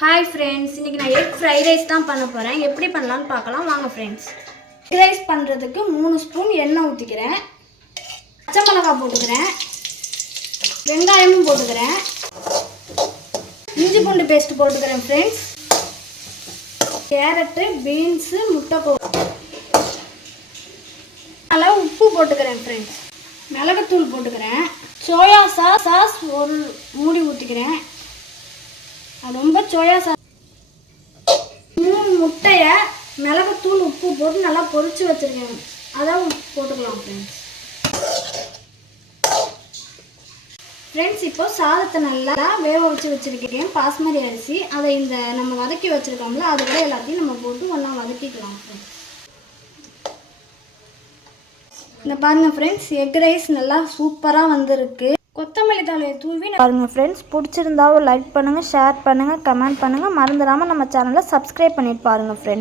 hi friends इनकी ना egg fried rice தான் பண்ண போறேன் எப்படி பண்ணலாம்னு பார்க்கலாம் வாங்க फ्रेंड्स எக் ரைஸ் பண்றதுக்கு 3 ஸ்பூன் எண்ணெய் ஊத்திக்கிறேன் பச்சை மிளகாய் போட்டுக்கிறேன் வெங்காயமும் போட்டுக்கிறேன் இஞ்சி பூண்டு பேஸ்ட் போட்டுக்கிறேன் फ्रेंड्स கேரட் பீன்ஸ் முட்டைக்கோஸ் அல உப்பு போட்டுக்கிறேன் फ्रेंड्स மிளகாய்த்தூள் போட்டுக்கிறேன் சோயா சாஸ் ஒரு மூடி ஊத்திக்கிறேன் ரொம்ப சோயா சாஸ் 3 முட்டையை மிளகாய்த்தூள் உப்பு போட்டு நல்லா பொரிச்சு வச்சிருக்கேன் அதை போட்டுக்கலாம் ஃப்ரெண்ட்ஸ் இப்போ சாதத்தை நல்லா வேக வச்சு வச்சிருக்கேன் பாஸ்மதி அரிசி அதை இந்த நம்ம வதக்கி வச்சிருக்கோம்ல அது கூட எல்லாத்தையும் நம்ம போட்டு ஒன்றா வதக்கிக்கலாம் ஃப்ரெண்ட்ஸ் இந்த பாருங்க ஃப்ரெண்ட்ஸ் எக் ரைஸ் நல்லா சூப்பராக வந்திருக்கு கொத்தமல்லி தழையை தூவி பாருங்க ஃப்ரெண்ட்ஸ் பிடிச்சிருந்தா லைக் பண்ணுங்கள் ஷேர் பண்ணுங்கள் கமெண்ட் பண்ணுங்கள் மறந்துடாமல் நம்ம சேனலை சப்ஸ்கிரைப் பண்ணிட்டு பாருங்கள் ஃப்ரெண்ட்ஸ்